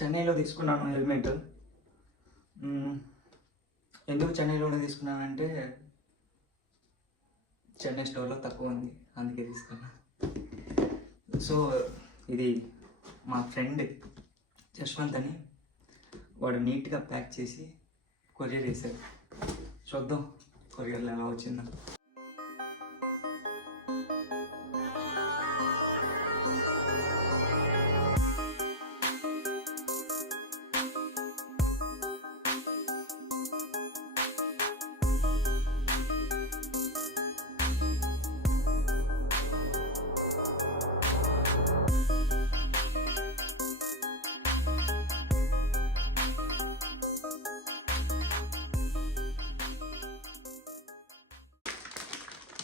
చెన్నైలో తీసుకున్నాను హెల్మెట్. ఎందుకు చెన్నైలోనే తీసుకున్నానంటే చెన్నై స్టోర్లో తక్కువ ఉంది, అందుకే తీసుకున్నా. సో ఇది మా ఫ్రెండ్ జశ్వంత్ అని, వాడు నీట్గా ప్యాక్ చేసి కొరియర్ చేశాడు. చూద్దాం కొరియర్లో ఎలా వచ్చిందో.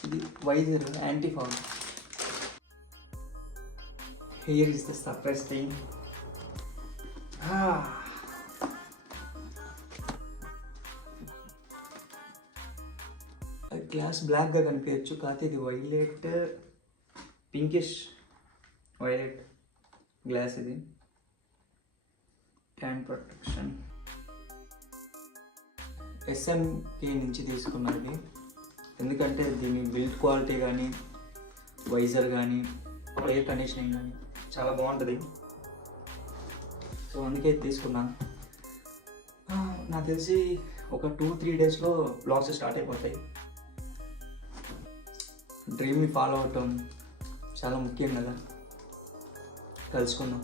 ఇది visor anti fog. Here is the surprise thing. Glass బ్లాక్గా కనిపించచ్చు, కాకపోతే ఇది వైలెట్, పింకిష్ వైలెట్ గ్లాస్. ఇది ట్యాన్ ప్రొటెక్షన్ SMK నుంచి తీసుకున్నది. ఎందుకంటే దీని బిల్డ్ క్వాలిటీ కానీ, వైజర్ కానీ, ఎయిర్ కండిషనింగ్ కానీ చాలా బాగుంటుంది. సో అందుకే తీసుకున్నాను. నాకు తెలిసి ఒక 2-3 డేస్లో బ్లాగ్స్ స్టార్ట్ అయిపోతాయి. డ్రీమ్ని ఫాలో అవటం చాలా ముఖ్యం కదా, కలుసుకుందాం.